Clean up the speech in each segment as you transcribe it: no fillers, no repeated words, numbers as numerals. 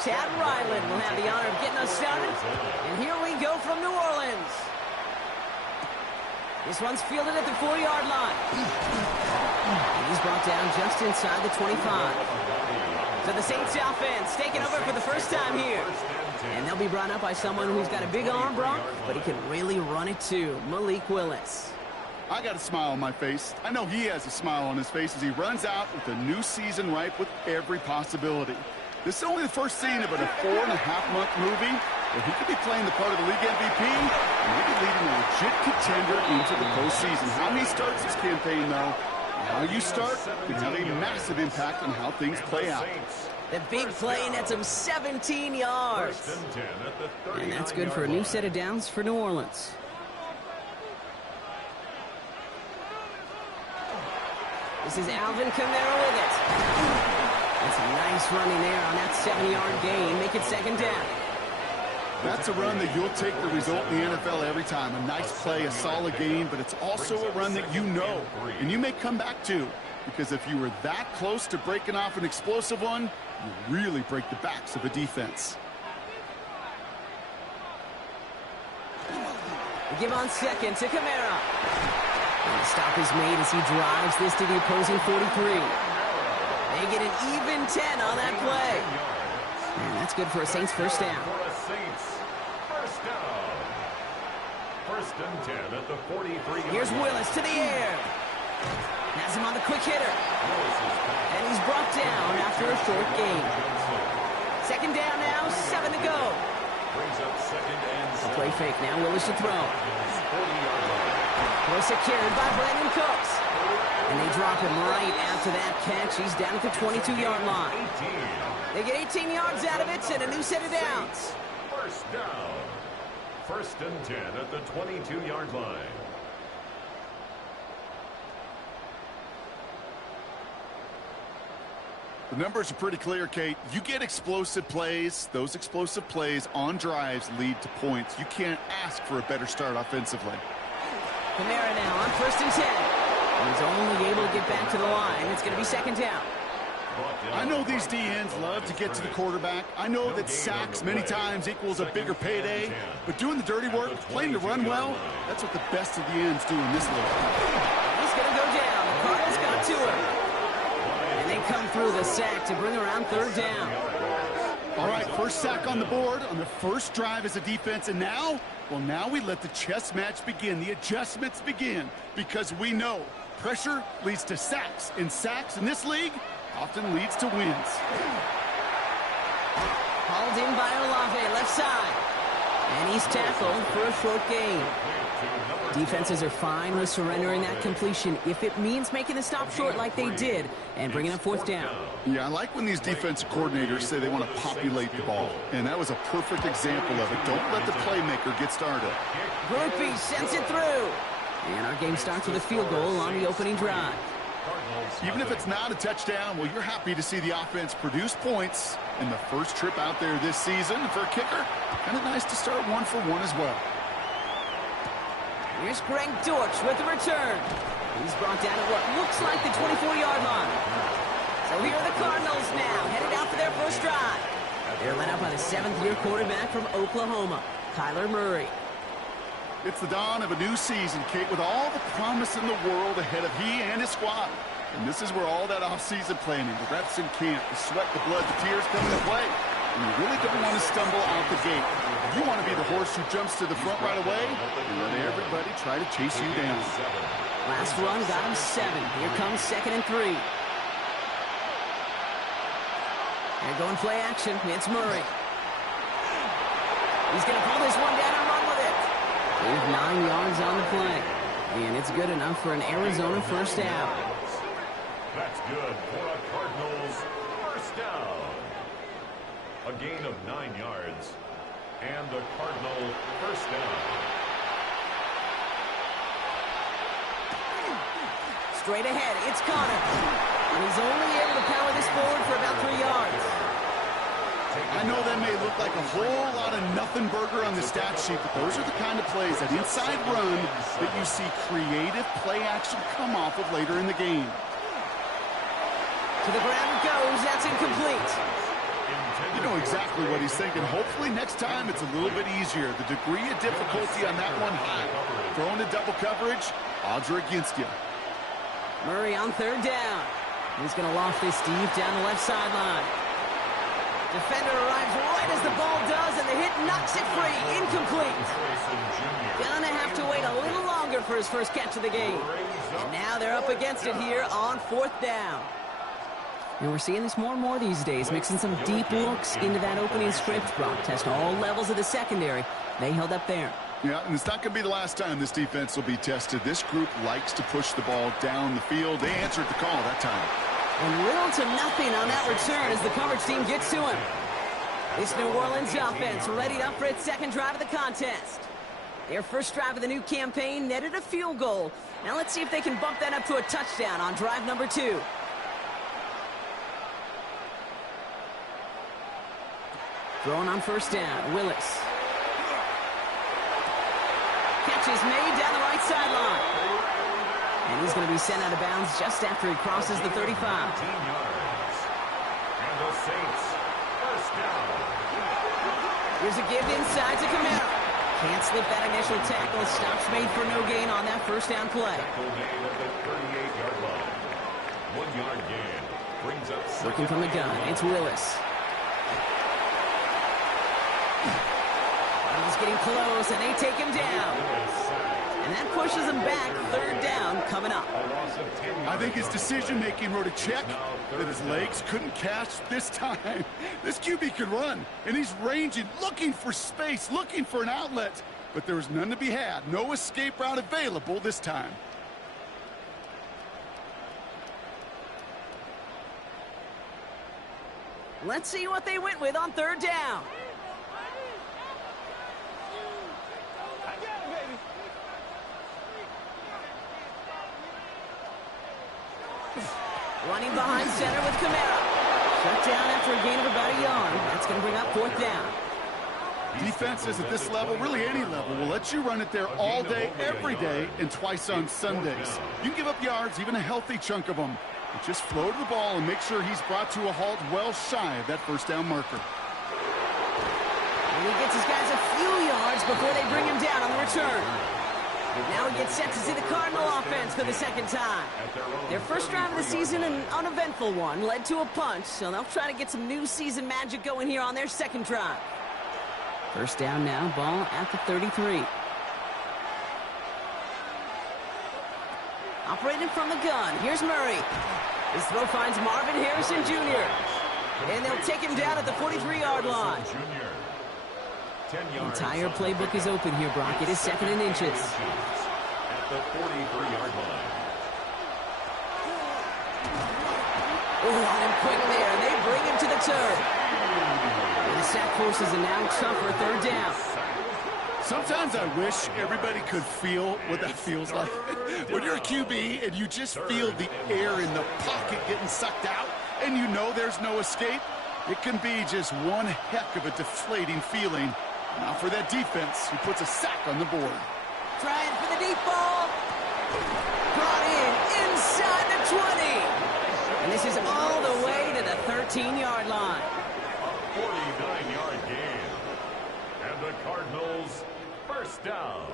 Tad Ryland will have the honor of getting us started. And here we go from New Orleans. This one's fielded at the 4-yard line. And he's brought down just inside the 25. So the Saints offense taking over for the first time here. And they'll be brought up by someone who's got a big arm, Brock, but he can really run it too, Malik Willis. I got a smile on my face. I know he has a smile on his face as he runs out with a new season ripe with every possibility. This is only the first scene of a 4.5-month movie where he could be playing the part of the league MVP and maybe leading a legit contender into the postseason. How he starts his campaign, though, how you start can have a massive impact on how things play out. The big play nets him 17 yards. And that's good for a new set of downs for New Orleans. This is Alvin Kamara with it. That's a nice running there on that 7-yard gain. Make it second down. That's a run that you'll take the result in the NFL every time. A nice play, a solid gain, but it's also a run that you know, and you may come back to. Because if you were that close to breaking off an explosive one, you really break the backs of a defense. We give on second to Kamara. And the stop is made as he drives this to the opposing 43. They get an even 10 on that play. And that's good for a Saints first down. First and 10 at the 43. Here's Willis to the air. Has him on the quick hitter. And he's brought down after a short gain. Second down now, 7 to go. A play fake now, Willis to throw. Well secured by Brandon Cooks. And they drop him right after that catch. He's down at the 22-yard line. They get 18 yards out of it and a new set of downs. First down. First and 10 at the 22-yard line. The numbers are pretty clear, Kate. You get explosive plays. Those explosive plays on drives lead to points. You can't ask for a better start offensively. Kamara now on first and 10. He's only able to get back to the line. It's going to be second down. I know these D-ends love to get to the quarterback. I know that sacks many times equals a bigger payday. But doing the dirty work, playing to run well, that's what the best of the ends do in this league. He's going to go down. The Cardinals got to him. And they come through the sack to bring around third down. All right, first sack on the board on the first drive as a defense. And now, well, now we let the chess match begin. The adjustments begin. Because we know pressure leads to sacks. And sacks in this league often leads to wins. Hauled in by Olave, left side. And he's tackled for a short gain. Defenses are fine with surrendering that completion if it means making the stop short like they did and bringing up fourth down. Yeah, I like when these defensive coordinators say they want to populate the ball. And that was a perfect example of it. Don't let the playmaker get started. Groupie sends it through. And our game starts with a field goal on the opening drive. Even if it's not a touchdown, well, you're happy to see the offense produce points in the first trip out there this season. For a kicker, kind of nice to start 1 for 1 as well. Here's Greg Dortch with the return. He's brought down at what looks like the 24-yard line. So here are the Cardinals now, headed out for their first drive. They're led up by the 7th-year quarterback from Oklahoma, Kyler Murray. It's the dawn of a new season, Kate, with all the promise in the world ahead of he and his squad. And this is where all that off-season planning, the reps in camp, the sweat, the blood, the tears come into play. And you really don't want to stumble out the gate. You want to be the horse who jumps to the front right away and let everybody try to chase you down. Last run got him 7. Here comes 2nd and 3. They're going play action. It's Murray. He's going to pull this one down and run with it. They have 9 yards on the play. And it's good enough for an Arizona first down. That's good for a Cardinals first down. A gain of 9 yards. And the Cardinal first down. Straight ahead, it's Connor. And he's only able to power this forward for about 3 yards. I know that may look like a whole lot of nothing burger on the stat sheet, but those are the kind of plays, that inside run, that you see creative play action come off of later in the game. To the ground it goes. That's incomplete. You know exactly what he's thinking. Hopefully next time it's a little bit easier. The degree of difficulty on that one high. Throwing to double coverage, odds are against you. Murray on third down. He's going to loft this deep down the left sideline. Defender arrives right as the ball does, and the hit knocks it free. Incomplete. Gonna have to wait a little longer for his first catch of the game. And now they're up against it here on fourth down. And we're seeing this more and more these days, mixing some deep looks into that opening script. Brock test all levels of the secondary. They held up there. Yeah, and it's not going to be the last time this defense will be tested. This group likes to push the ball down the field. They answered the call that time. And little to nothing on that return as the coverage team gets to him. This New Orleans offense readied up for its second drive of the contest. Their first drive of the new campaign netted a field goal. Now let's see if they can bump that up to a touchdown on drive number 2. Throwing on first down, Willis. Catch is made down the right sideline. And he's going to be sent out of bounds just after he crosses the 35. 15 yards. And the Saints, first down. Here's a give inside to Camara. Can't slip that initial tackle. Stops made for no gain on that first down play. Tackle made at the 38-yard line. 1 yard gain. Brings up Looking from the gun, it's Willis. He's getting close, and they take him down. And that pushes him back. Third down coming up. I think his decision-making wrote a check that his legs couldn't catch this time. This QB can run, and he's ranging, looking for space, looking for an outlet. But there was none to be had. No escape route available this time. Let's see what they went with on third down. Running behind center with Camara. Shut down after a gain of about a yard. That's going to bring up fourth down. Defenses at this level, really any level, will let you run it there all day, every day, and twice on Sundays. You can give up yards, even a healthy chunk of them. But just float the ball and make sure he's brought to a halt well shy of that first down marker. And he gets his guys a few yards before they bring him down on the return. Now he gets set to see the Cardinal offense for the second time. Their first drive of the season, an uneventful one, led to a punt, so they'll try to get some new season magic going here on their second drive. First down now, ball at the 33. Operating from the gun, here's Murray. His throw finds Marvin Harrison Jr. And they'll take him down at the 43-yard line. The entire playbook is open here, Brock. It is second and inches. At the 43-yard line. Oh, on him quick there. They bring him to the turf. And the sack forces a now tougher third down. Sometimes I wish everybody could feel what that feels like. When you're a QB and you just feel the air in the pocket getting sucked out and you know there's no escape, it can be just one heck of a deflating feeling. Now for that defense, who puts a sack on the board. Trying for the deep ball. Brought in inside the 20. And this is all the way to the 13-yard line. A 49-yard gain. And the Cardinals, first down.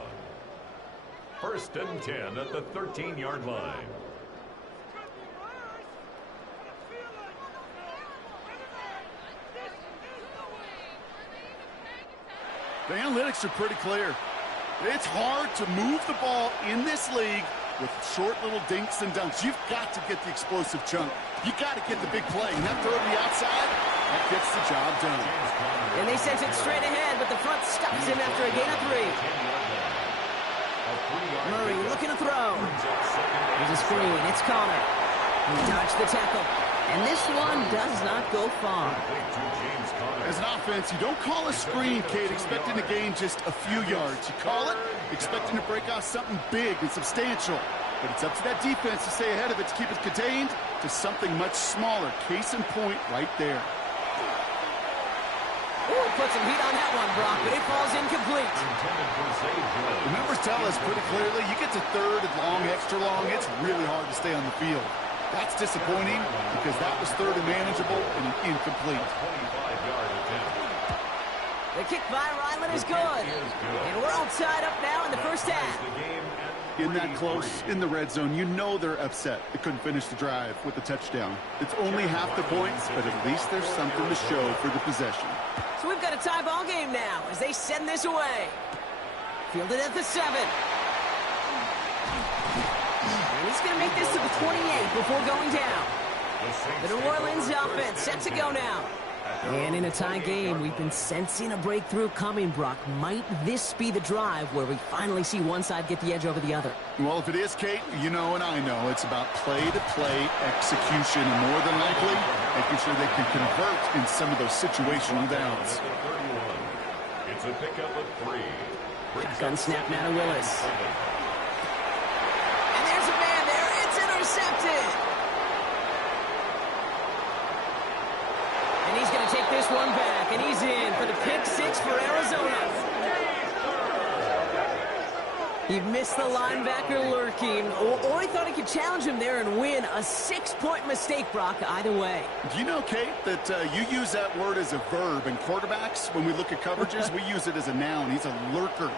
First and 10 at the 13-yard line. The analytics are pretty clear. It's hard to move the ball in this league with short little dinks and dunks. You've got to get the explosive chunk. You've got to get the big play. And that throw to the outside, that gets the job done. And they sent it straight ahead, but the front stops him after a gain of 3. Murray looking to throw. There's a screen. It's Connor. He dodged the tackle. And this one does not go far. As an offense, you don't call a screen, Kate, expecting to gain just a few yards. You call it expecting to break out something big and substantial. But it's up to that defense to stay ahead of it, to keep it contained to something much smaller. Case in point right there. Ooh, put some heat on that one, Brock, but it falls incomplete. The numbers tell us pretty clearly, you get to third and long, extra long, it's really hard to stay on the field. That's disappointing because that was third and manageable and an incomplete. 25-yard attempt. The kick by Ryland is good. And we're all tied up now in the first half. In that close, in the red zone, you know they're upset they couldn't finish the drive with the touchdown. It's only half the points, but at least there's something to show for the possession. So we've got a tie ball game now as they send this away. Fielded at the 7. And he's going to make this to the 28 before going down. The New Orleans offense set to go now. And in a tie game, we've been sensing a breakthrough coming, Brock. Might this be the drive where we finally see one side get the edge over the other? Well, if it is, Kate, you know and I know it's about play-to-play execution, and more than likely, making sure they can convert in some of those situational downs. It's a pickup of 3. Shotgun snap now to Willis. And there's a man there. It's intercepted. And he's going to take this one back, and he's in for the pick 6 for Arizona. He missed the linebacker lurking, or he thought he could challenge him there and win. A 6-point mistake, Brock, either way. Do you know, Kate, that you use that word as a verb in quarterbacks? When we look at coverages, we use it as a noun. He's a lurker.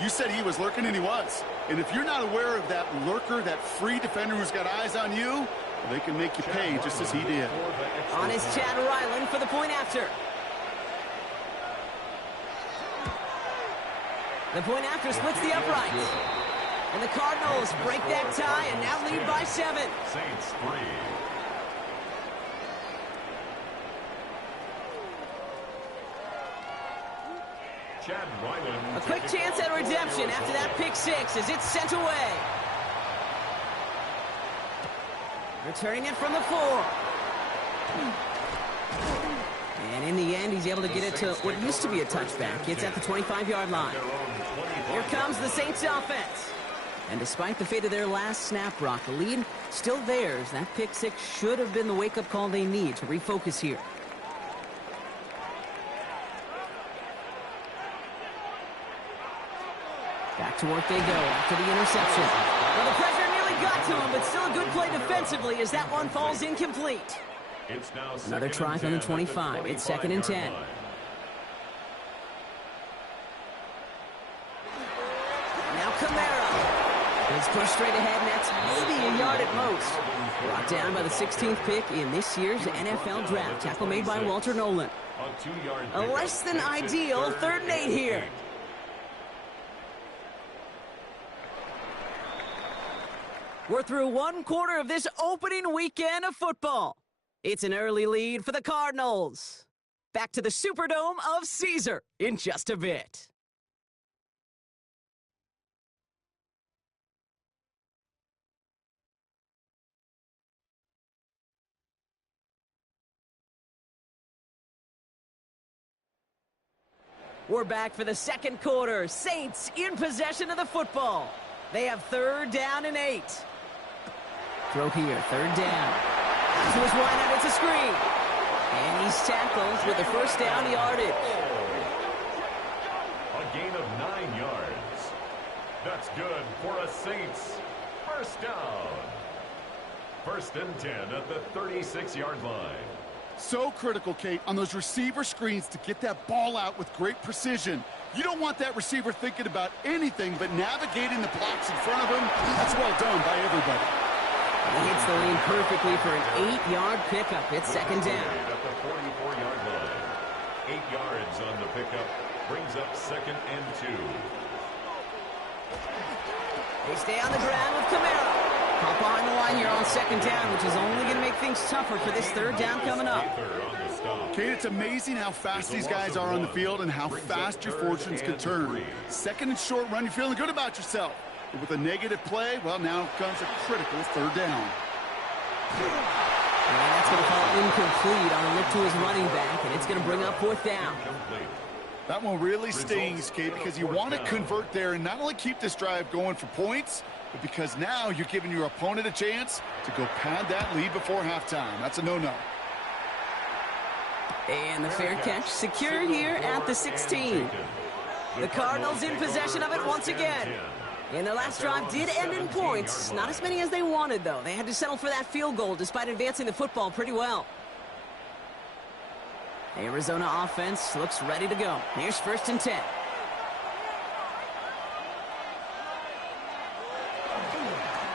You said he was lurking, and he was. And if you're not aware of that lurker, that free defender who's got eyes on you, well, they can make you pay just as he did. On is Chad Ryland for the point after. The point after splits the uprights. And the Cardinals break that tie and now lead by 7. Saints 3. Chad Ryland. A quick chance at redemption after that pick 6 as it's sent away. Returning it from the 4. And in the end, he's able to get it to what used to be a touchback. It's at the 25-yard line. Here comes the Saints offense. And despite the fate of their last snap, Brock, the lead still theirs. That pick 6 should have been the wake-up call they need to refocus here. Back to work they go after the interception. Well, the pressure nearly got to him, but still a good play defensively as that one falls incomplete. It's now another try from the 25. It's 2nd and 10. Now Kamara. He's pushed straight ahead, and that's maybe a yard at most. Brought down by the 16th pick in this year's NFL draft. Tackle made by Walter Nolan. A less than ideal 3rd and 8 here. We're through 1 quarter of this opening weekend of football. It's an early lead for the Cardinals. Back to the Superdome of Caesar in just a bit. We're back for the 2nd quarter. Saints in possession of the football. They have 3rd down and 8. Throw here, 3rd down. To his wideout, it's a screen. And he's tackled with the 1st down yardage. A gain of 9 yards. That's good for a Saints 1st down. 1st and 10 at the 36-yard line. So critical, Kate, on those receiver screens to get that ball out with great precision. You don't want that receiver thinking about anything but navigating the blocks in front of him. That's well done by everybody. He hits the lane perfectly for an 8-yard pickup. It's 2nd down. At the 44-yard line. 8 yards on the pickup. Brings up 2nd and 2. They stay on the ground with Kamara. Hop on the line here on 2nd down, which is only going to make things tougher for this 3rd down coming up. Kate, it's amazing how fast these guys are on the field and how fast your fortunes can turn. 2nd and short run, you're feeling good about yourself. But with a negative play, well, now comes a critical 3rd down. And that's going to fall incomplete on a look to his running back, and it's going to bring up 4th down. That one really stings, Kate, because you want to convert there and not only keep this drive going for points, but because now you're giving your opponent a chance to go pad that lead before halftime. That's a no-no. And the fair catch secure here at the 16. The Cardinals in possession of it once again. And their last drive did end in points. Not as many as they wanted, though. They had to settle for that field goal despite advancing the football pretty well. Arizona offense looks ready to go. Here's 1st and 10.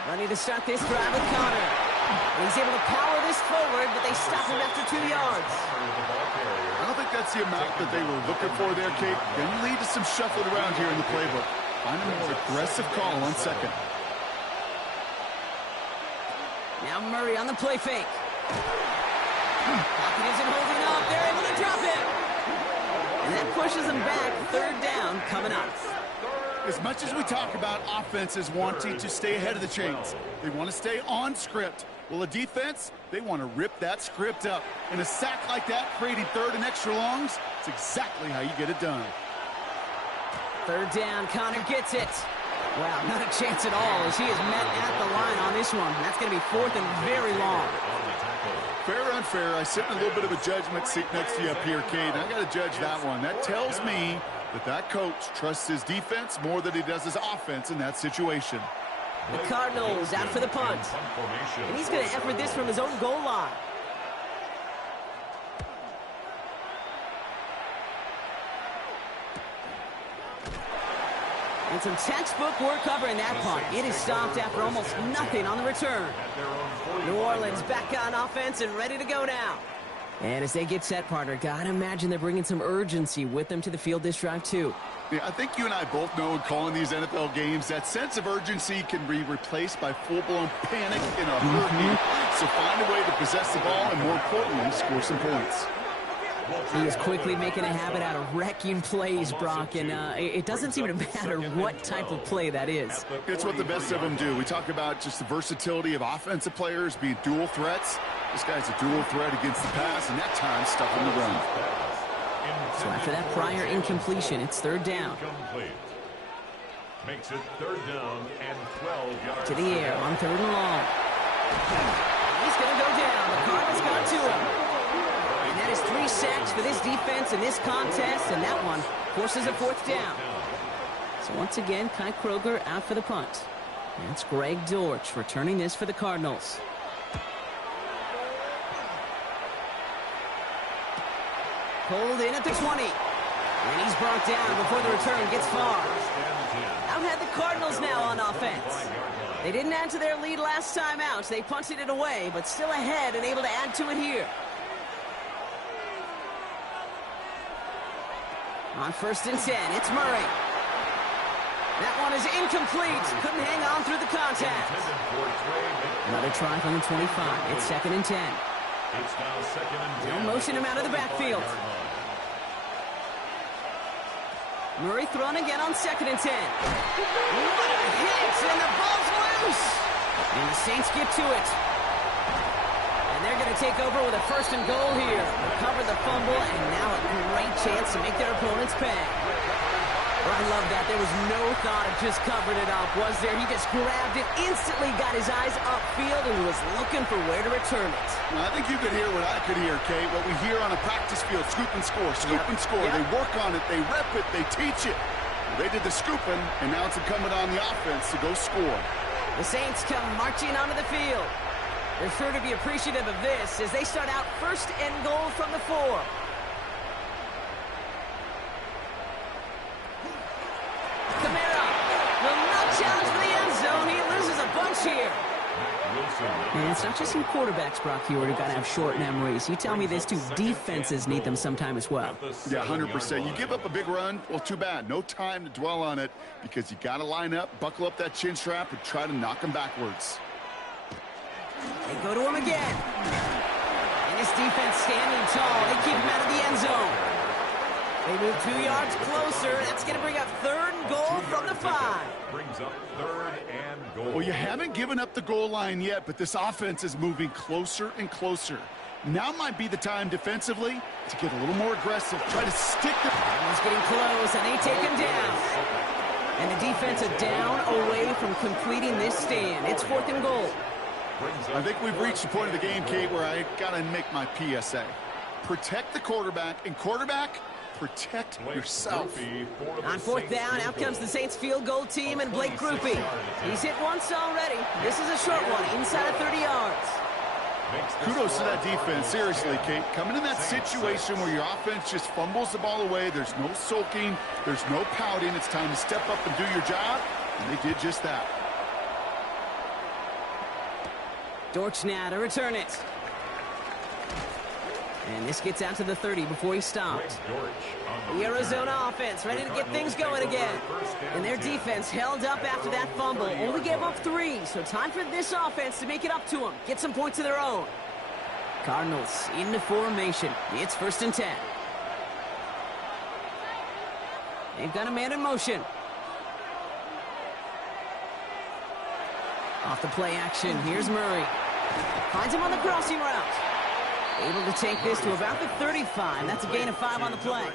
Ready to start this drive with Connor. He's able to power this forward, but they stop him after 2 yards. I don't think that's the amount that they were looking for there, Kate. Going to lead to some shuffling around here in the playbook. Find a more aggressive call on 2nd. Now Murray on the play fake. Pocket isn't holding up. They're able to drop it. And that pushes them back. 3rd down coming up. As much as we talk about offenses wanting to stay ahead of the chains, they want to stay on script. Well, a defense, they want to rip that script up. And a sack like that, creating 3rd and extra longs, it's exactly how you get it done. 3rd down, Connor gets it. Wow, not a chance at all as he is met at the line on this one. That's going to be 4th and very long. Fair or unfair, I sit in a little bit of a judgment seat next to you up here, Kate. I got to judge that one. That tells me that coach trusts his defense more than he does his offense in that situation. The Cardinals out for the punt. And he's going to effort this from his own goal line. And some textbook work covering that punt. It is stopped after almost nothing on the return. New Orleans back on offense and ready to go now. And as they get set, partner, gotta imagine they're bringing some urgency with them to the field this drive, too. Yeah, I think you and I both know in calling these NFL games, that sense of urgency can be replaced by full-blown panic in a heartbeat. So find a way to possess the ball and, more importantly, score some points. He is quickly making a habit out of wrecking plays, Brock, and it doesn't seem to matter what type of play that is. It's what the best of them do. We talk about just the versatility of offensive players being dual threats. This guy's a dual threat against the pass, and that time stuck in the run. So after that prior incompletion, it's 3rd down. Makes it 3rd down and 12 yards. To the air on 3rd and long. He's going to go down. The Cardinals got to him. And that is 3 sacks for this defense in this contest, and that one forces a 4th down. So once again, Kai Kroger out for the punt. That's Greg Dortch returning this for the Cardinals. Pulled in at the 20. And he's brought down before the return gets far. Out had the Cardinals now on offense. They didn't add to their lead last time out. They punted it away, but still ahead and able to add to it here. On 1st and 10, it's Murray. That one is incomplete. Couldn't hang on through the contact. Another try from the 25. It's 2nd and 10. They'll motion him out of the backfield. Murray thrown again on 2nd and 10. What a hit, and the ball's loose. And the Saints get to it. And they're going to take over with a 1st and goal here. Recover the fumble, and now a great chance to make their opponents pay. Well, I love that. There was no thought of just covering it up, was there? He just grabbed it, instantly got his eyes upfield, and was looking for where to return it. Well, I think you could hear what I could hear, Kate. What we hear on a practice field, scoop and score, scoop and score. They work on it, they rep it, they teach it. They did the scooping, and now it's incumbent on the offense to go score. The Saints come marching onto the field. They're sure to be appreciative of this as they start out 1st and goal from the 4. Kamara will not challenge for the end zone. He loses a bunch here. And it's not just some quarterbacks, Brock, here who got to have short memories. You tell me this too, defenses need them sometime as well. Yeah, 100%. You give up a big run, well, too bad. No time to dwell on it because you got to line up, buckle up that chin strap, and try to knock them backwards. They go to him again. And his defense standing tall. They keep him out of the end zone. They move 2 yards closer. That's going to bring up 3rd and goal from the 5. Brings up 3rd and goal. Well, you haven't given up the goal line yet, but this offense is moving closer and closer. Now might be the time defensively to get a little more aggressive. Try to stick the... He's getting close, and they take him down. And the defense a down away from completing this stand. It's 4th and goal. I think we've reached the point of the game, Kate, where I got to make my PSA. Protect the quarterback, and quarterback, protect yourself. On 4th down, out comes the Saints field goal team and Blake Grupe. He's hit once already. This is a short one, inside of 30 yards. Kudos to that defense. Seriously, Kate. Coming in that situation where your offense just fumbles the ball away, there's no sulking, there's no pouting. It's time to step up and do your job, and they did just that. Dortch now to return it. And this gets out to the 30 before he stopped. The Arizona offense ready to get things going again. And their defense held up after that fumble. Only gave up 3, so time for this offense to make it up to them. Get some points of their own. Cardinals into formation. It's 1st and 10. They've got a man in motion. Off the play action, here's Murray. Finds him on the crossing route. Able to take this to about the 35. That's a gain of 5 on the play.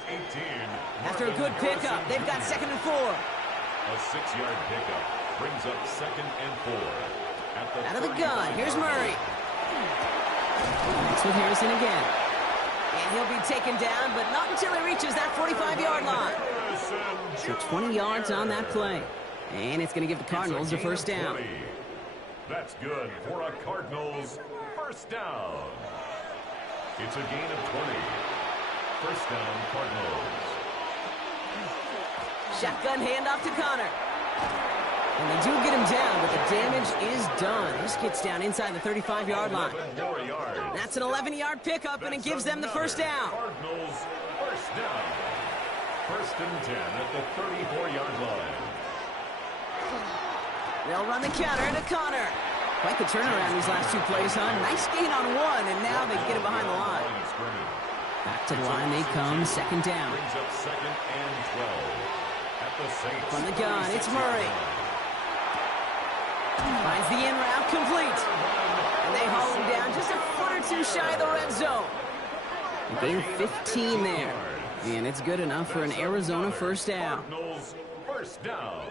After a good pickup, they've got 2nd and 4. A 6-yard pickup brings up 2nd and 4. Out of the gun, here's Murray. Next with Harrison again. And he'll be taken down, but not until he reaches that 45-yard line. So 20 yards on that play. And it's going to give the Cardinals a 1st down. That's good for a Cardinals 1st down. It's a gain of 20. 1st down, Cardinals. Shotgun handoff to Connor. And they do get him down, but the damage is done. This gets down inside the 35-yard line. That's an 11-yard pickup, and it gives them the 1st down. Cardinals 1st down. 1st and 10 at the 34-yard line. They'll run the counter to Connor. Quite the turnaround these last 2 plays, huh? Nice gain on 1, and now they get him behind the line. Back to the line they come, 2nd down. Brings up 2nd and 12 at the Saints. From the gun, it's Murray. Finds the in route complete. And they haul him down just a foot or 2 shy of the red zone. A gain of 15 there. And it's good enough for an Arizona 1st down. Cardinals 1st down.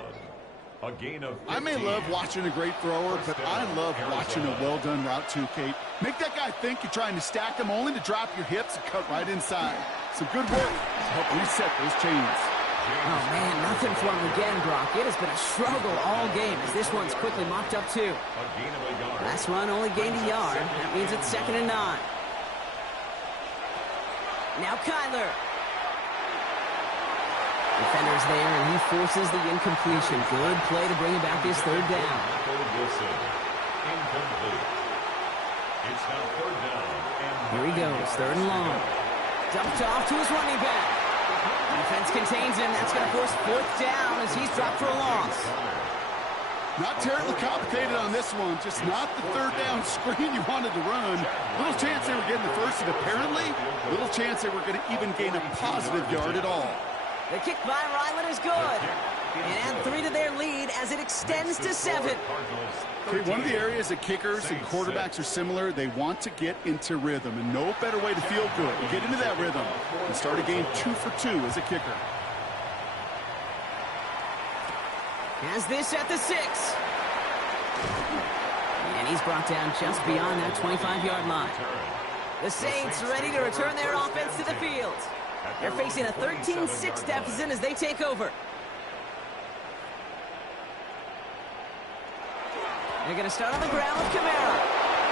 A gain of 15. I may love watching a great thrower, but I love watching a well-done route too, Kate. Make that guy think you're trying to stack him only to drop your hips and cut right inside. Some good work to help reset those chains. Oh, man, nothing for him again, Brock. It has been a struggle all game as this one's quickly mopped up, too. Last run only gained a yard. That means it's 2nd and 9. Now Kyler. Defender's there, and he forces the incompletion. Good play to bring about this 3rd down. Here he goes, 3rd and long. Dumped off to his running back. Defense contains him. That's going to force 4th down as he's dropped for a loss. Not terribly complicated on this one. Just not the 3rd down screen you wanted to run. Little chance they were getting the 1st, and apparently little chance they were going to even gain a positive yard at all. The kick by Ryland is good. And add 3 to their lead as it extends to 7. Okay, one of the areas that kickers and quarterbacks are similar, they want to get into rhythm. And no better way to feel good. You get into that rhythm and start a game 2 for 2 as a kicker. Has this at the 6. And he's brought down just beyond that 25-yard line. The Saints ready to return their offense to the field. They're facing a 13-6 deficit as they take over. They're going to start on the ground with Kamara.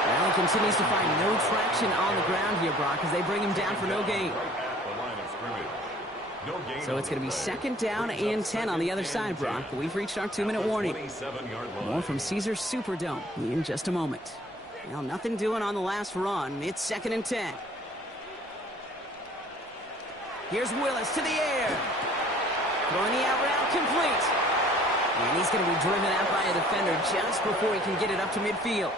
Well, he continues to find no traction on the ground here, Brock, as they bring him down for no gain. So it's going to be 2nd down and 10 on the other side, Brock. We've reached our 2-minute warning. More from Caesars Superdome in just a moment. Well, nothing doing on the last run. It's 2nd and 10. Here's Willis to the air. Throwing the out route complete. And he's going to be driven out by a defender just before he can get it up to midfield.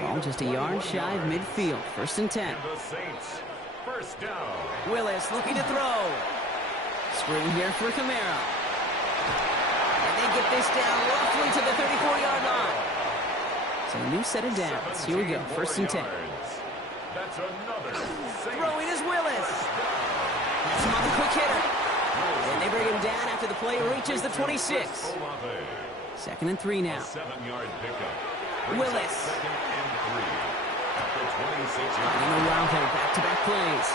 Ball just a yard shy of midfield. 1st and 10. The Saints 1st down. Willis looking to throw. Screen here for Kamara. And they get this down roughly to the 34-yard line. So a new set of downs. Here we go. 1st and 10. That's another. Throwing is Willis. That's him on the quick hitter. And they bring him down after the play reaches the 26. 2nd and 3 now. 7-yard pickup. Willis. 2nd and 3. At the 26. Finding a route there, back-to-back plays.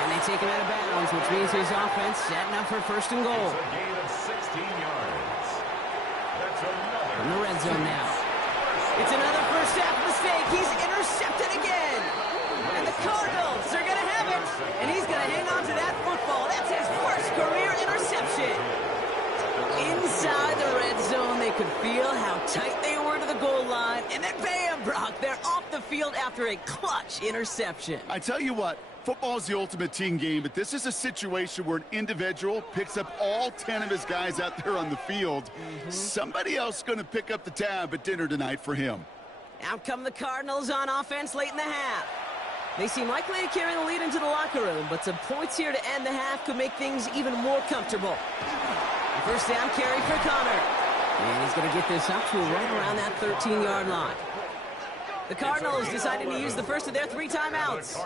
And they take him out of bounds, which means his offense setting up for 1st and goal. It's a gain of 16 yards. That's another. From the red zone now. It's another first half mistake. He's intercepted again. And the Cardinals are going to have it. And he's going to hang on to that football. That's his first career interception. Inside the red zone, they could feel how tight they were to the goal line. And then bam, Brock, they're off the field after a clutch interception. I tell you what, football is the ultimate team game, but this is a situation where an individual picks up all 10 of his guys out there on the field. Somebody else is going to pick up the tab at dinner tonight for him. Out come the Cardinals on offense late in the half. They seem likely to carry the lead into the locker room, but some points here to end the half could make things even more comfortable. First down carry for Connor. And he's going to get this up to right around that 13-yard line. The Cardinals decided to use the first of their 3 timeouts.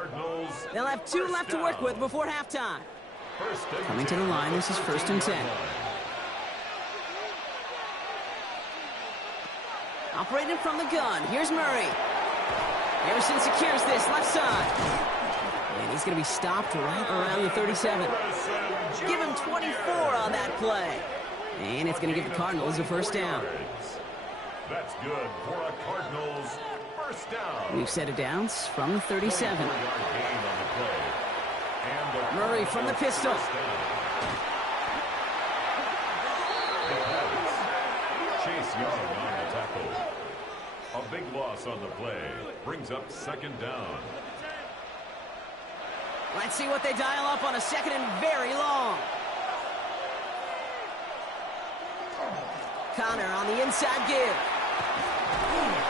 They'll have 2 left to work with before halftime. Coming to the line, this is 1st and 10. Operating from the gun, here's Murray. Harrison secures this left side. And he's going to be stopped right around the 37. Give him 24 on that play. And it's going to give the Cardinals a first down. That's good for a Cardinals first down. We've set it down from the 37. Murray from the pistol. Chase Young on the tackle. A big loss on the play. Brings up 2nd down. Let's see what they dial up on a 2nd and very long. Connor on the inside give.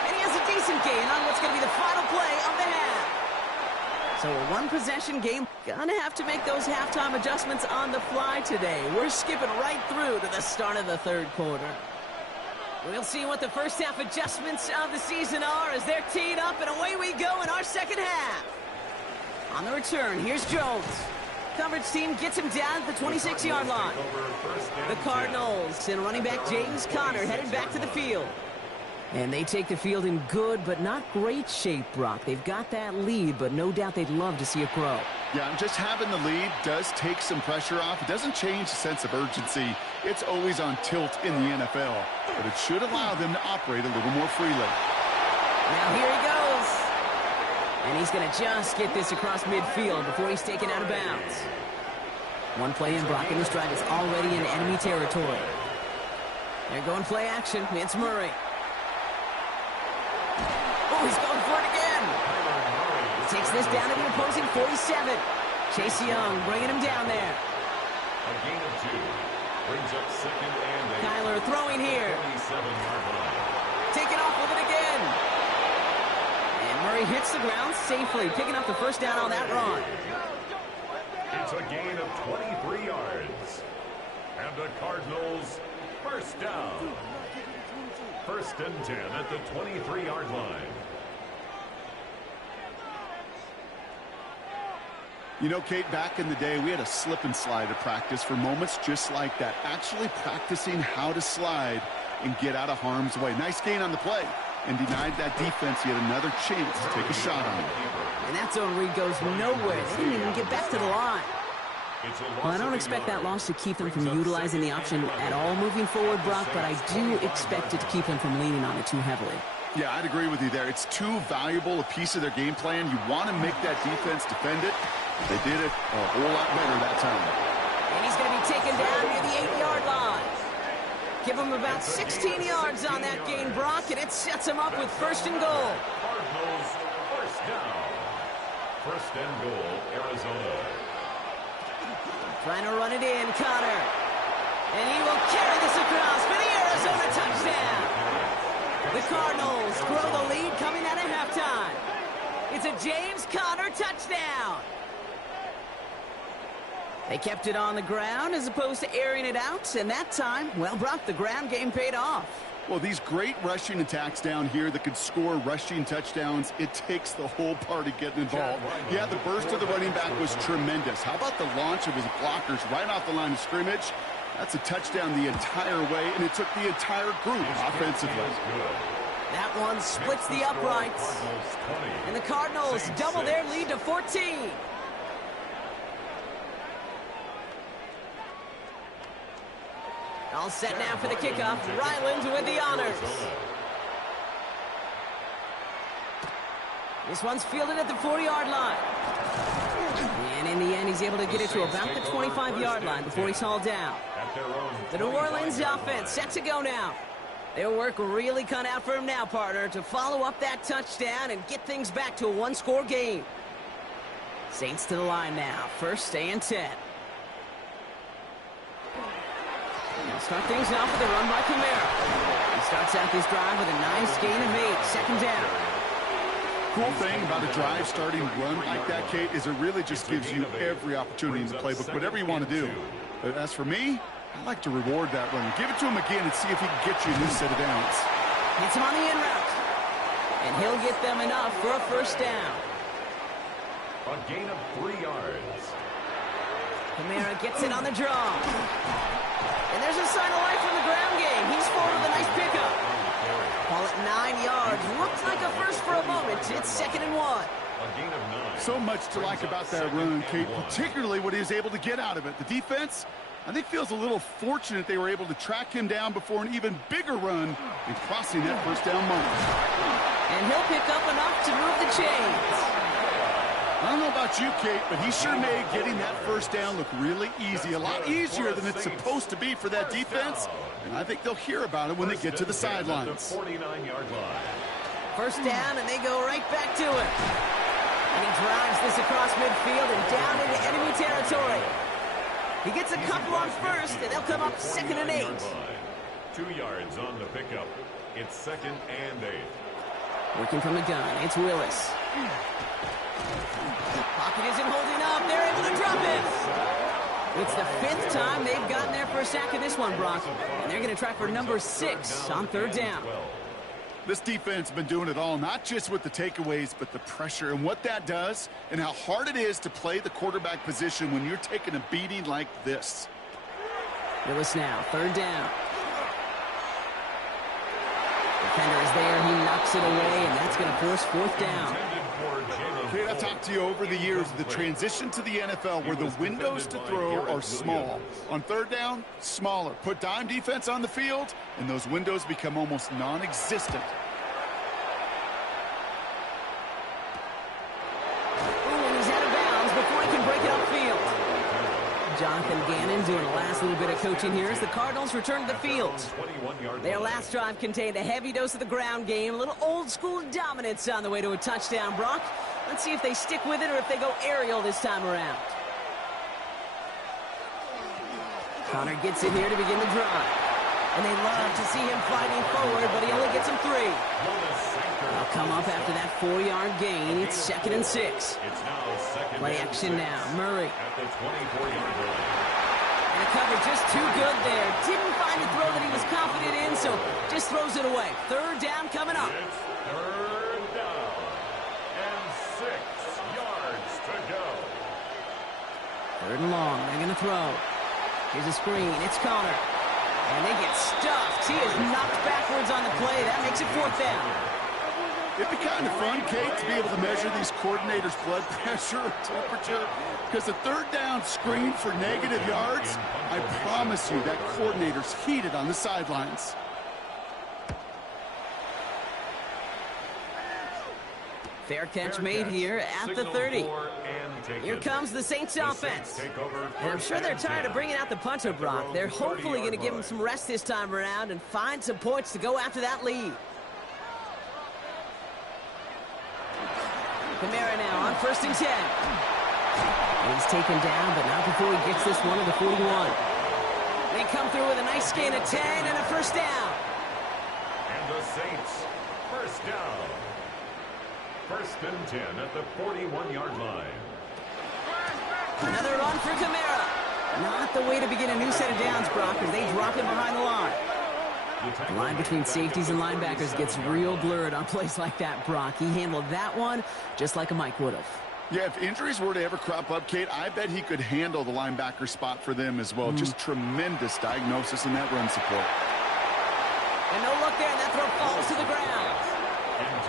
And he has a decent gain on what's going to be the final play of the half. So a 1-possession game. Gonna have to make those halftime adjustments on the fly today. We're skipping right through to the start of the 3rd quarter. We'll see what the first half adjustments of the season are as they're teed up, and away we go in our 2nd half. On the return, here's Jones. Coverage team gets him down at the 26-yard line. The Cardinals and running back James Conner headed back to the field. And they take the field in good but not great shape, Brock. They've got that lead, but no doubt they'd love to see it grow. Yeah, just having the lead does take some pressure off. It doesn't change the sense of urgency. It's always on tilt in the NFL, but it should allow them to operate a little more freely. Now here he goes. And he's going to just get this across midfield before he's taken out of bounds. One play in, Brock, and this drive is already in enemy territory. They're going play action. It's Murray. Oh, he's going for it again. He takes this down to the opposing 47. Chase Young bringing him down there. A gain of 2. Brings up 2nd and 8. Kyler throwing here. 27-yard line. Taking off with it again. And Murray hits the ground safely, picking up the first down on that run. It's a gain of 23 yards. And the Cardinals first down. 1st and 10 at the 23-yard line. You know, Kate, back in the day, we had a slip and slide at practice for moments just like that. Actually practicing how to slide and get out of harm's way. Nice gain on the play. And denied that defense yet another chance to take a shot on it. And that zone read goes nowhere. They didn't even get back to the line. Well, I don't expect that loss to keep them from utilizing the option at all moving forward, Brock, but I do expect it to keep them from leaning on it too heavily. Yeah, I'd agree with you there. It's too valuable a piece of their game plan. You want to make that defense defend it. They did it a whole lot better that time. And he's going to be taken down near the 8-yard line. Give him about 16 yards on that gain, Brock, and it sets him up with 1st and goal. Cardinals first down. 1st and goal, Arizona. Trying to run it in, Connor. And he will carry this across for the Arizona touchdown. The Cardinals grow the lead coming out of halftime. It's a James Conner touchdown. They kept it on the ground as opposed to airing it out, and that time, well, Brock, the ground game paid off. Well, these great rushing attacks down here that could score rushing touchdowns, it takes the whole party getting involved. Yeah, the burst of the running back was tremendous. How about the launch of his blockers right off the line of scrimmage? That's a touchdown the entire way, and it took the entire group offensively. That one splits the uprights. And the Cardinals double their lead to 14. All set now for the kickoff. Ryland with the honors. This one's fielded at the 40-yard line. And in the end, he's able to get it to about the 25-yard line before he's hauled down. The New Orleans offense set to go now. Their work really cut out for him now, partner, to follow up that touchdown and get things back to a one-score game. Saints to the line now. First and 10. They'll start things off with a run by Kamara. He starts out this drive with a nice gain of 8. Second down. Cool thing about a drive starting run like that, Kate, is it really just gives you every opportunity in the playbook, whatever you want to do. But as for me, I like to reward that run. Give it to him again and see if he can get you a new set of downs. Hits him on the in route. And he'll get them enough for a first down. A gain of 3 yards. Kamara gets it on the draw. And there's a sign of life from the ground game. He's forward with a nice pickup. Call it 9 yards. Looks like a first for a moment. It's second and 1. A gain of 9. So much to like about that run, Kate, particularly what he was able to get out of it. The defense, I think, feels a little fortunate they were able to track him down before an even bigger run and crossing that first down mark. And he'll pick up enough to move the chains. I don't know about you, Kate, but he sure made getting that first down look really easy. A lot easier than it's supposed to be for that defense. And I think they'll hear about it when they get to the sidelines. 49-yard line. First down, and they go right back to it. And he drives this across midfield and down into enemy territory. He gets a couple on first, and they'll come up second and 8. 2 yards on the pickup. It's second and 8. Working from the gun, it's Willis. Pocket isn't holding up. They're able to drop it. It's the 5th time they've gotten their first sack in this one, Brock. And they're going to try for number 6 on third down. This defense has been doing it all, not just with the takeaways, but the pressure and what that does and how hard it is to play the quarterback position when you're taking a beating like this. Willis now, third down. Defender is there. He knocks it away, and that's going to force fourth down. Kate, I've talked to you over the years, the transition to the NFL where the windows to throw are small. On third down, smaller. Put dime defense on the field, and those windows become almost non-existent. And he's out of bounds before he can break it upfield. Jonathan Gannon doing the last little bit of coaching here as the Cardinals return to the field. Their last drive contained a heavy dose of the ground game, a little old-school dominance on the way to a touchdown, Brock. Let's see if they stick with it or if they go aerial this time around. Connor gets in here to begin the drive. And they love to see him fighting forward, but he only gets him 3. They'll come up after that 4-yard gain. It's second and 6. Play action now. Murray. At the 24-yard line. And the cover just too good there. Didn't find a throw that he was confident in, so just throws it away. Third down coming up. It's third down. And 6 yards to go. Third and long. They're going to throw. Here's a screen. It's Connor. And they get stuffed. He is knocked backwards on the play. That makes it fourth down. It'd be kind of fun, Kate, to be able to measure these coordinators' blood pressure, temperature, because the third down screen for negative yards, I promise you that coordinator's heated on the sidelines. Fair catch made here at the 30. Here comes the Saints offense. And I'm sure they're tired of bringing out the punter, Brock. They're hopefully going to give him some rest this time around and find some points to go after that lead. Kamara now on first and 10. And he's taken down, but not before he gets this one to the 41. They come through with a nice gain of 10 and a first down. And the Saints, first down. First and 10 at the 41-yard line. Another run for Kamara. Not the way to begin a new set of downs, Brock, as they drop him behind the line. The line between safeties and linebackers gets real blurred on plays like that, Brock. He handled that one just like a Mike would have. Yeah, if injuries were to ever crop up, Kate, I bet he could handle the linebacker spot for them as well. Just tremendous diagnosis in that run support. And no look there, and that throw falls to the ground.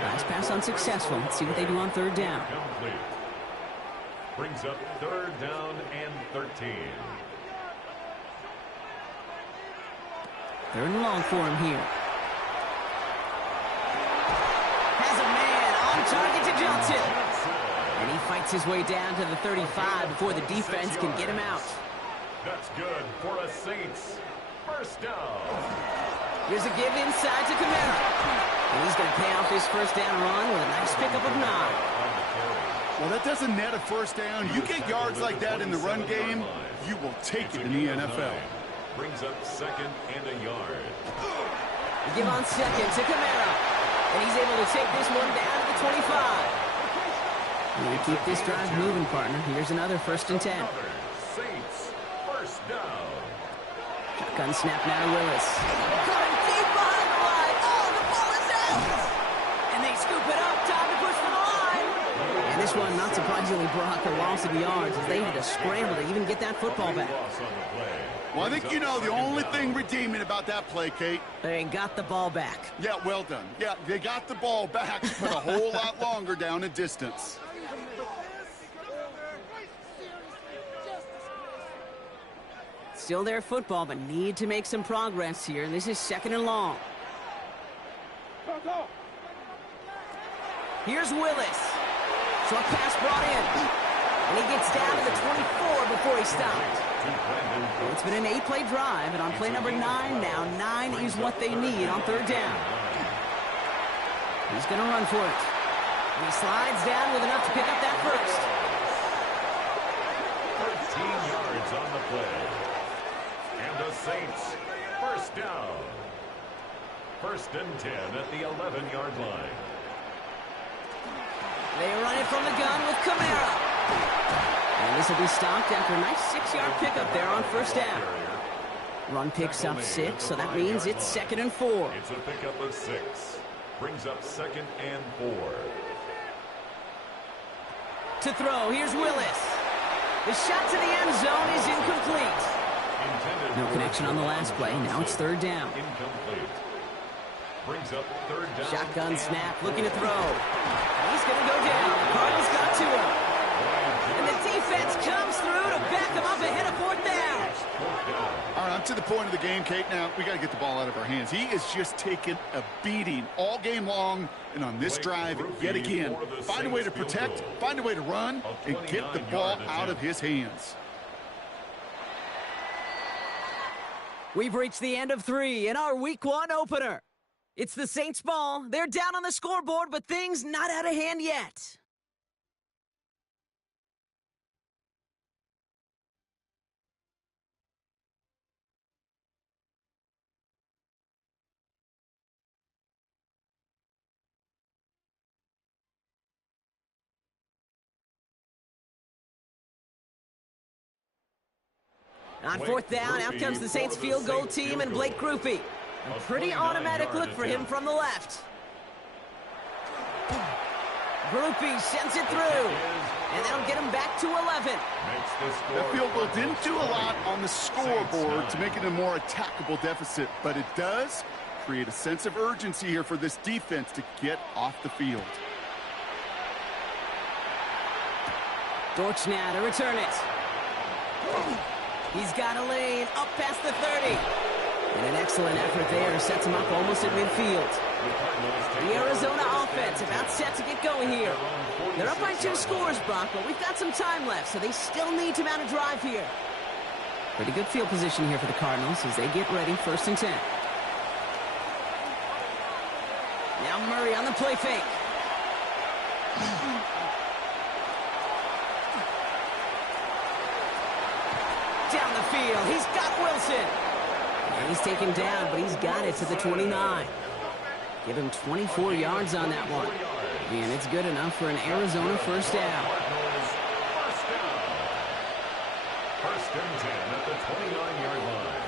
Last pass unsuccessful. Let's see what they do on third down. Complete. Brings up third down and 13. Third and long for him here. Has a man on Target to Johnson. And he fights his way down to the 35 before the defense can get him out. That's good for the Saints. First down. Here's a give inside to Kamara. And he's going to pay off his first down run with a nice pickup of 9. Well, that doesn't net a first down. You get yards like that in the run game, you will take it in the NFL. Brings up second and a yard. They give on second to Kamara. And he's able to take this one down to the 25. And to keep this drive moving, partner, here's another 1st and 10. Saints, first down. Shotgun snap now to Willis. Coming deep behind the line. Oh, the ball is out. And they scoop it up. Time to push for the line. And this one, not surprisingly, Brock, a loss of yards as they had to scramble to even get that football back. Well, I think you know the only thing redeeming about that play, Kate. They got the ball back. Yeah, well done. Yeah, they got the ball back, but a whole lot longer down in distance. Still their football, but need to make some progress here. And this is 2nd and long. Here's Willis. Short pass brought in. And he gets down to the 24 before he stopped. It's been an 8-play drive, and on play number 9 now, 9 is what they need on 3rd down. He's going to run for it. And he slides down with enough to pick up that first. 13 yards on the play. And the Saints, first down. 1st and 10 at the 11-yard line. They run it from the gun with Kamara. And this will be stopped after a nice 6-yard pickup there on 1st down. Run picks up 6, so that means it's 2nd and 4. It's a pickup of 6. Brings up 2nd and 4. To throw, here's Willis. The shot to the end zone is incomplete. No connection on the last play. Now it's 3rd down. Incomplete. Brings up 3rd down. Shotgun snap, looking to throw. He's going to go down. The Cardinals got to him. And the defense comes through to back him up ahead of 4th down. All right, I'm to the point of the game, Kate. Now, we got to get the ball out of our hands. He is just taking a beating all game long. And on this drive, yet again, find a way to protect, find a way to run, and get the ball out of his hands. We've reached the end of 3 in our Week 1 opener. It's the Saints ball. They're down on the scoreboard, but things not out of hand yet. On 4th down, out comes the Saints field goal team and Blake Grupe. A pretty automatic look for him from the left. Grupe sends it through, and that'll get him back to 11. That field goal didn't do a lot on the scoreboard to make it a more attackable deficit, but it does create a sense of urgency here for this defense to get off the field. Dortch now to return it. He's got a lane up past the 30. And an excellent effort there sets him up almost at midfield. The Arizona offense about set to get going here. They're up by 2 scores, Brock, but we've got some time left, so they still need to mount a drive here. Pretty good field position here for the Cardinals as they get ready, 1st and 10. Now Murray on the play fake. Down the field, he's got Wilson. And he's taken down, but he's got it to the 29. Give him 24 yards on that one. And it's good enough for an Arizona 1st down. 1st and 10 at the 29-yard line.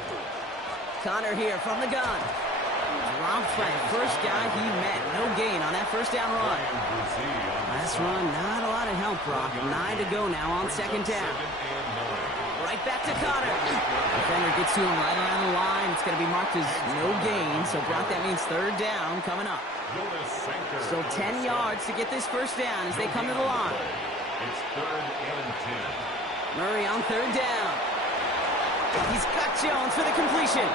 Connor here from the gun. Dropped by the first guy he met. No gain on that 1st down run. Last run, not a lot of help, Brock. 9 to go now on 2nd down. Right back to Connor. Defender gets to him right around the line. It's going to be marked as no gain. So, Brock, that means 3rd down coming up. Still 10 yards to get this 1st down as they come to the line. It's 3rd and 10. Murray on 3rd down. He's got Jones for the completion.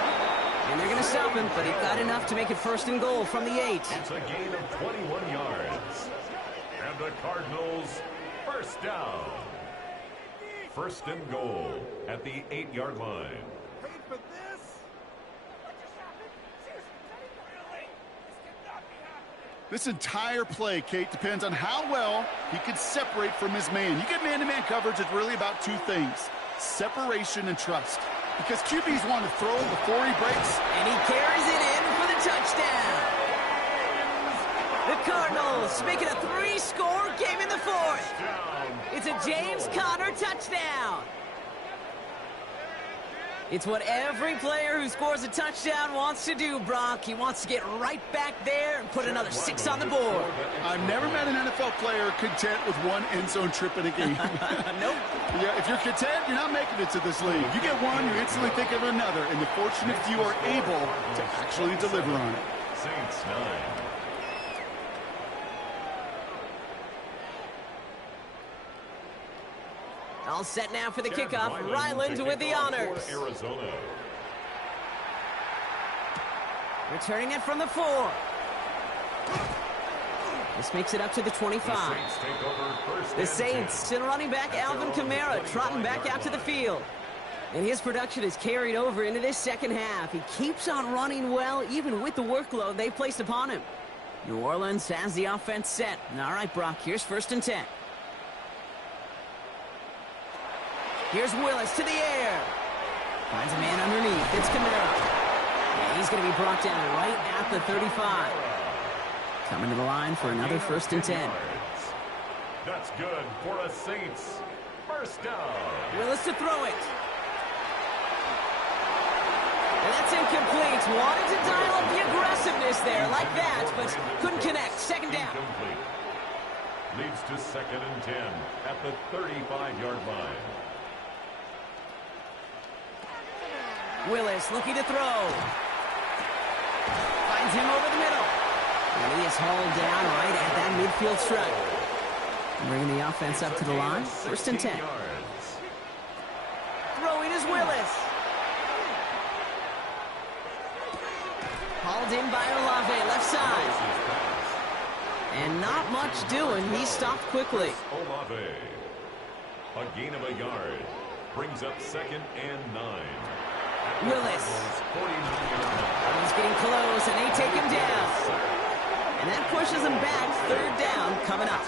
And they're going to stop him, but he got enough to make it 1st and goal from the 8. It's a gain of 21 yards. And the Cardinals, first down. First and goal at the 8-yard line. This entire play, Kate, depends on how well he can separate from his man. You get man-to-man coverage, it's really about two things: separation and trust. Because QBs want to throw before he breaks. And he carries it in for the touchdown. The Cardinals make it a 3-score game in the fourth. It's a James Conner touchdown. It's what every player who scores a touchdown wants to do, Brock. He wants to get right back there and put another 6 on the board. I've never met an NFL player content with one end zone trip in a game. Nope. Yeah, if you're content, you're not making it to this league. You get one, you instantly think of another, and the fortunate few are able to actually deliver on it. Saints 9. All set now for the kickoff. Ryland with the honors. Arizona. Returning it from the 4. This makes it up to the 25. The Saints and running back Alvin Kamara trotting back out to the field. And his production is carried over into this second half. He keeps on running well, even with the workload they placed upon him. New Orleans has the offense set. All right, Brock, here's 1st and 10. Here's Willis to the air. Finds a man underneath. It's Kamara. And he's going to be brought down right at the 35. Coming to the line for another 1st and 10. That's good for a Saints. First down. Willis to throw it. And that's incomplete. Wanted to dial up the aggressiveness there like that, but couldn't connect. 2nd down. Incomplete. Leads to 2nd and 10 at the 35-yard line. Willis looking to throw. Finds him over the middle. And he is hauled down right at that midfield stripe. Bringing the offense up to the line. 1st and 10. Throwing is Willis. Hauled in by Olave, left side. And not much doing. He stopped quickly. Olave. A gain of a yard. Brings up 2nd and 9. Willis. He's getting close, and they take him down. And that pushes him back. 3rd down coming up.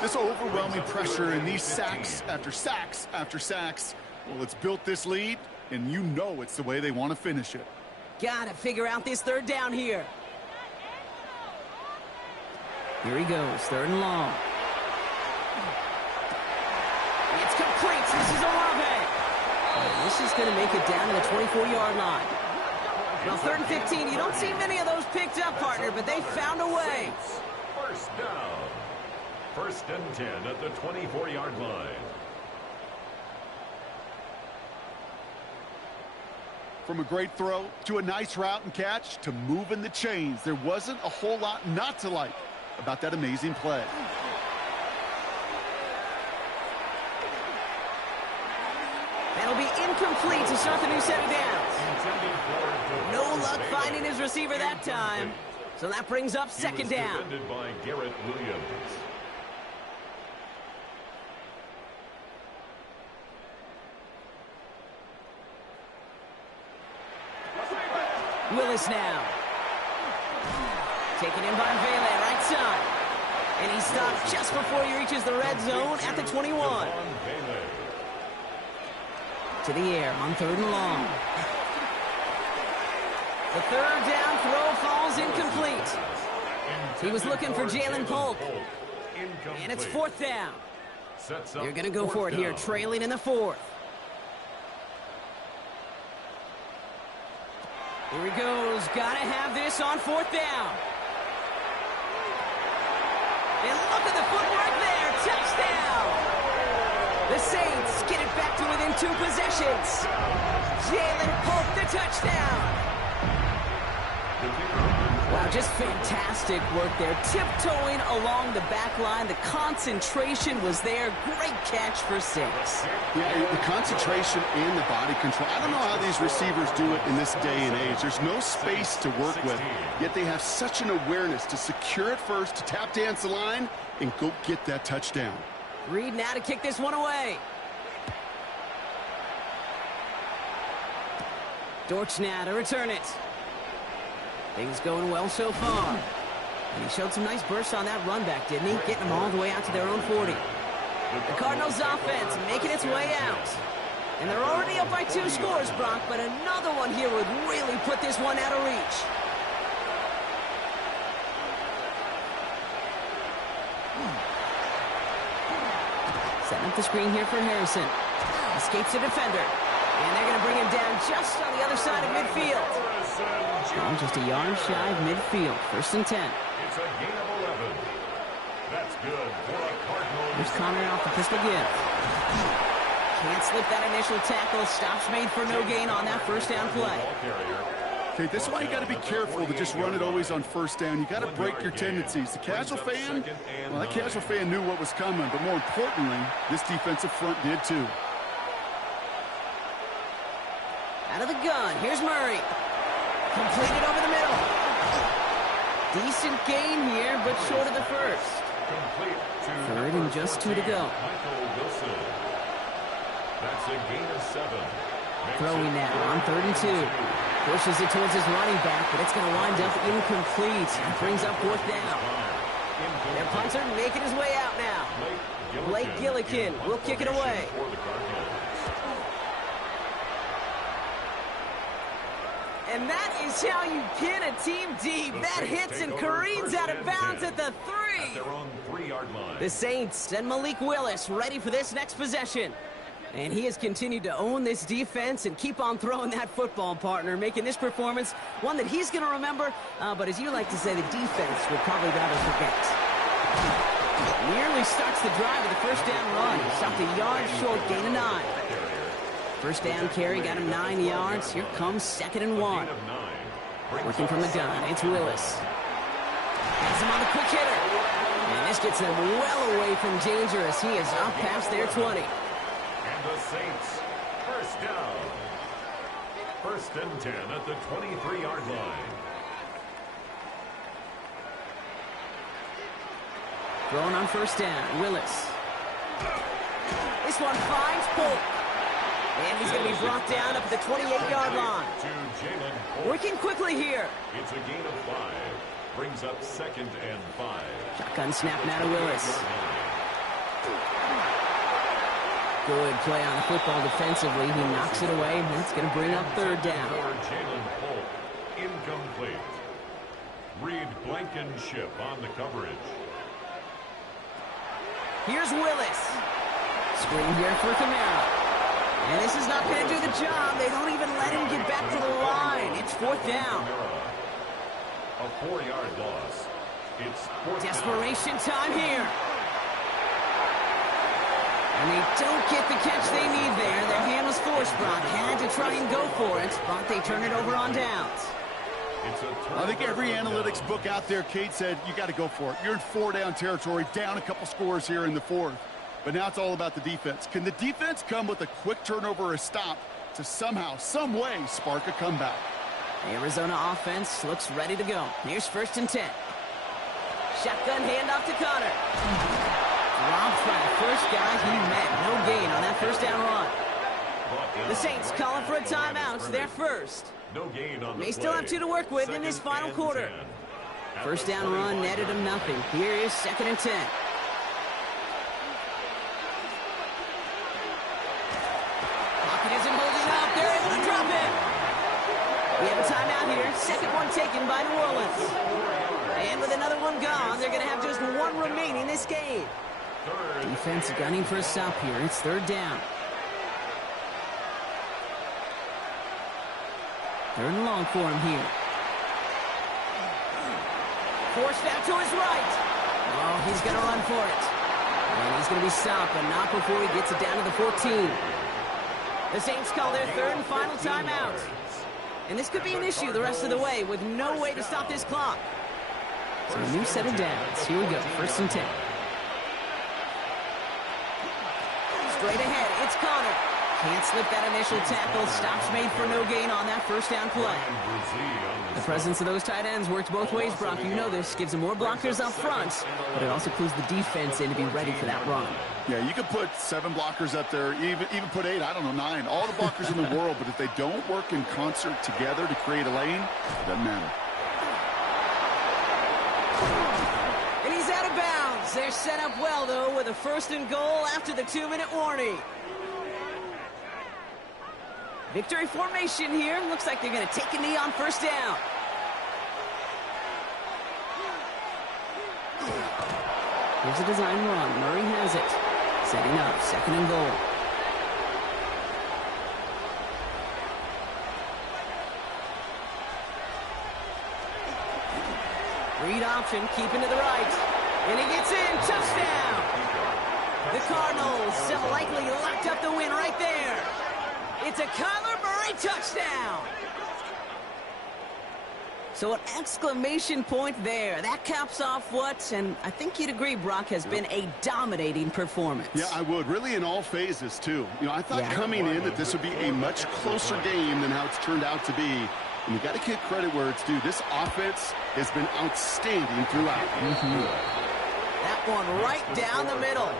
This overwhelming pressure and these sacks after sacks after sacks, well, it's built this lead, and you know it's the way they want to finish it. Gotta figure out this 3rd down here. Here he goes, 3rd and long. It's complete. This is Olave. This is going to make it down to the 24-yard line. Well, 3rd and 15, you don't see many of those picked up, partner, but they found a way. First down. 1st and 10 at the 24-yard line. From a great throw to a nice route and catch to moving the chains, there wasn't a whole lot not to like about that amazing play. That'll be incomplete to start the new set of downs. No luck finding his receiver that time. So that brings up 2nd down. Defended by Garrett Williams. Willis now. Taken in by Vele, right side. And he stopped just before he reaches the red zone at the 21. To the air on 3rd and long. The 3rd down throw falls incomplete. He was looking for Jalen Polk. And it's 4th down. They're going to go for it here, trailing in the 4th. Here he goes. Got to have this on 4th down. And look at the footwork there. Touchdown. The Saints get it back to within 2 possessions. Jalen Polk, the touchdown. The kicker Wow, just fantastic work there. Tiptoeing along the back line. The concentration was there. Great catch for 6. Yeah, the concentration and the body control. I don't know how these receivers do it in this day and age. There's no space to work with, yet they have such an awareness to secure it first, to tap dance the line, and go get that touchdown. Reed now to kick this one away. Dortch now to return it. Things going well so far. And he showed some nice bursts on that run back, didn't he? Getting them all the way out to their own 40. The Cardinals offense making its way out. And they're already up by 2 scores, Brock, but another one here would really put this one out of reach. Setting up the screen here for Harrison. Escapes the defender. And they're going to bring him down just on the other side of midfield. Oh, just a yard shy of midfield. 1st and 10. It's a gain of 11. That's good for a Cardinals. Here's Connor off the pistol give. Can't slip that initial tackle. Stops made for no gain on that 1st down play. Okay, this is why you got to be careful to just run it always on 1st down. You got to break your tendencies. The casual fan, well, that casual fan knew what was coming, but more importantly, this defensive front did too. Out of the gun, here's Murray. Completed over the middle. Decent gain here, but short of the 1st. 3rd and just 2 to go. That's a gain of 7. Throwing now on 3rd and 2. Pushes it towards his running back, but it's going to wind up incomplete. And brings up 4th down. Their punter making his way out now. Blake Gillikin will kick it away. And that is how you pin a team deep. That hits and careens out of bounds at the 3. Their own 3-yard line. The Saints and Malik Willis ready for this next possession. And he has continued to own this defense and keep on throwing that football, partner, making this performance one that he's going to remember. But as you like to say, the defense will probably rather forget. Nearly starts the drive with a 1st down run. He stopped a yard short, gain of 9. 1st down carry, got him 9 yards. Here comes 2nd and 1. Working from the gun, it's Willis. Has him on the quick hitter. And this gets them well away from dangerous. He is up past their 20. And the Saints, 1st down. 1st and 10 at the 23-yard line. Throwing on 1st down, Willis. This one finds Polk. And he's going to be brought down up at the 28-yard line. Working quickly here. It's a gain of 5. Brings up 2nd and 5. Shotgun snap now to Willis. Good play on the football defensively. He knocks it away, and that's going to bring up 3rd down. Jalen Polk, incomplete. Reed Blankenship on the coverage. Here's Willis. Screen here for Kamara. And this is not going to do the job. They don't even let him get back to the line. It's 4th down. A 4-yard loss. It's 4th Desperation time here. And they don't get the catch they need there. Their hand was forced, Brock. Had to try and go for it, but they turn it over on downs. I think every analytics book out there, Kate, said you got to go for it. You're in 4-down territory, down a couple scores here in the 4th. But now it's all about the defense. Can the defense come with a quick turnover or a stop to somehow, some way, spark a comeback? The Arizona offense looks ready to go. Here's 1st and 10. Shotgun handoff to Connor. Dropped by the 1st guy he met. No gain on that 1st down run. The Saints calling for a timeout. Their 1st. No gain on the They still have 2 to work with in this final quarter. 1st down run netted him nothing. Here is 2nd and 10. We have a timeout here. 2nd one taken by New Orleans. And with another one gone, they're going to have just 1 remaining this game. Defense gunning for a stop here. It's 3rd down. 3rd and long for him here. Forced out to his right. Oh, he's going to run for it. And he's going to be stopped, but not before he gets it down to the 14. The Saints call their 3rd and final timeout. And this could be an issue the rest of the way with no way to stop this clock. So a new set of downs. Here we go, 1st and 10. Straight ahead, it's Connor. Can't slip that initial tackle. Stops made for no gain on that 1st down play. The presence of those tight ends works both ways, Brock. You know this. Gives them more blockers up front, but it also clues the defense in to be ready for that run. Yeah, you could put 7 blockers up there, even put 8, I don't know, 9. All the blockers in the world, but if they don't work in concert together to create a lane, it doesn't matter. And he's out of bounds. They're set up well, though, with a 1st and goal after the 2-minute warning. Victory formation here. Looks like they're going to take a knee on 1st down. Here's a design run. Murray has it. Setting up, 2nd and goal. Read option, keeping to the right. And he gets in, touchdown! The Cardinals have likely locked up the win right there. It's a Kyler Murray touchdown! So an exclamation point there. That caps off what, and I think you'd agree, Brock, has been a dominating performance. Yeah, I would. Really in all phases, too. You know, I thought coming in that this would be a much closer game than how it's turned out to be. And you got to give credit where it's due. This offense has been outstanding throughout. That one right down the middle.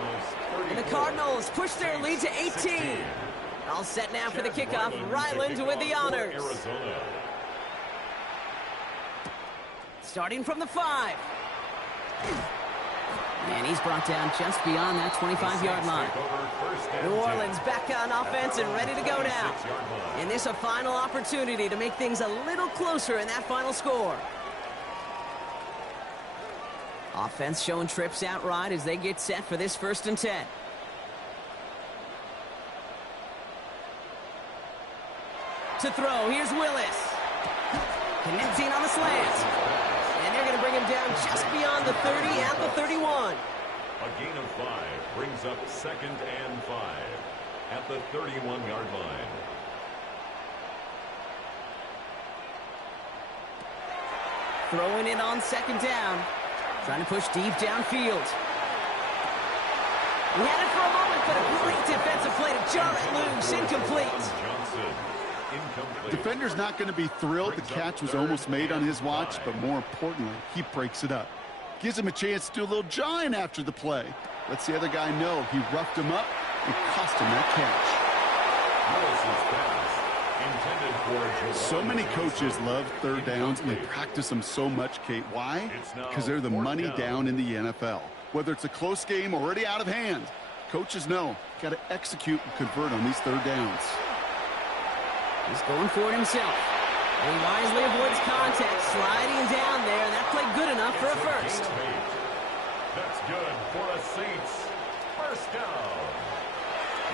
And the Cardinals push their lead to 18. All set now for the kickoff. Ryland with the honors. Starting from the 5. And he's brought down just beyond that 25-yard line. New Orleans back on offense and ready to go now. And this a final opportunity to make things a little closer in that final score. Offense showing trips out right as they get set for this 1st and 10. To throw, here's Willis. Connecting on the slant. And they're going to bring him down just beyond the 30 at the 31. A gain of 5 brings up 2nd and 5 at the 31-yard line. Throwing it on 2nd down. Trying to push deep downfield. He had it for a moment, but a great defensive play to jar it loose. Incomplete. Defender's not going to be thrilled the catch was almost made on his watch, but more importantly, he breaks it up. Gives him a chance to do a little jawing after the play. Lets the other guy know he roughed him up and cost him that catch. So many coaches love 3rd downs, and they practice them so much, Kate. Why? Because they're the money down in the NFL. Whether it's a close game or already out of hand, coaches know got to execute and convert on these 3rd downs. He's going for it himself. And he wisely avoids contact, sliding down there, and that played good enough for a 1st. That's good for a Saints 1st down.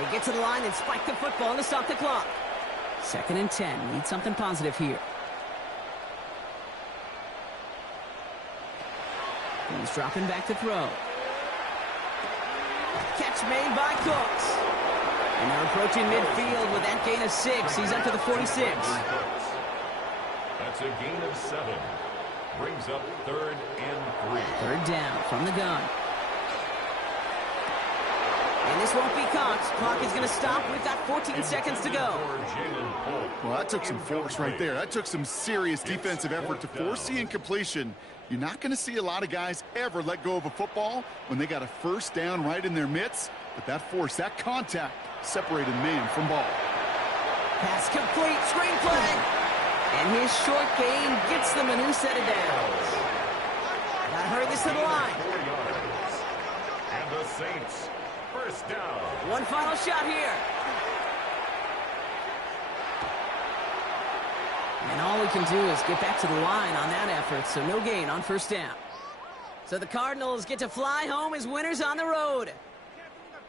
They get to the line and spike the football to stop the clock. 2nd and 10. Need something positive here. He's dropping back to throw. Catch made by Cooks. And they're approaching midfield with that gain of 6. He's up to the 46. That's a gain of 7. Brings up 3rd and 3. 3rd down from the gun. And this won't be caught. Clock is going to stop. We've got 14 seconds to go. Well, that took some force right there. That took some serious defensive effort to force the incompletion. You're not going to see a lot of guys ever let go of a football when they got a 1st down right in their midst. But that force, that contact, separated man from ball. Pass complete. Screenplay. And his short gain gets them a new set of downs. Got to hurry this to the line. 4 yards. And the Saints 1st down. One final shot here. And all we can do is get back to the line on that effort, so no gain on 1st down. So the Cardinals get to fly home as winners on the road.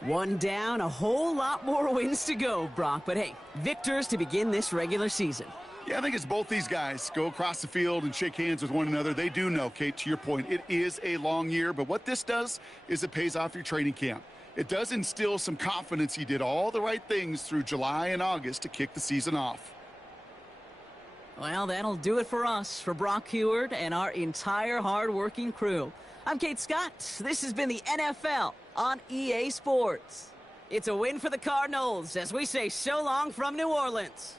1 down, a whole lot more wins to go, Brock. But hey, victors to begin this regular season. Yeah, I think it's both these guys go across the field and shake hands with one another. They do know, Kate, to your point, it is a long year. But what this does is it pays off your training camp. It does instill some confidence. He did all the right things through July and August to kick the season off. Well, that'll do it for us, for Brock Heward and our entire hard-working crew. I'm Kate Scott. This has been the NFL on EA Sports. It's a win for the Cardinals as we say so long from New Orleans.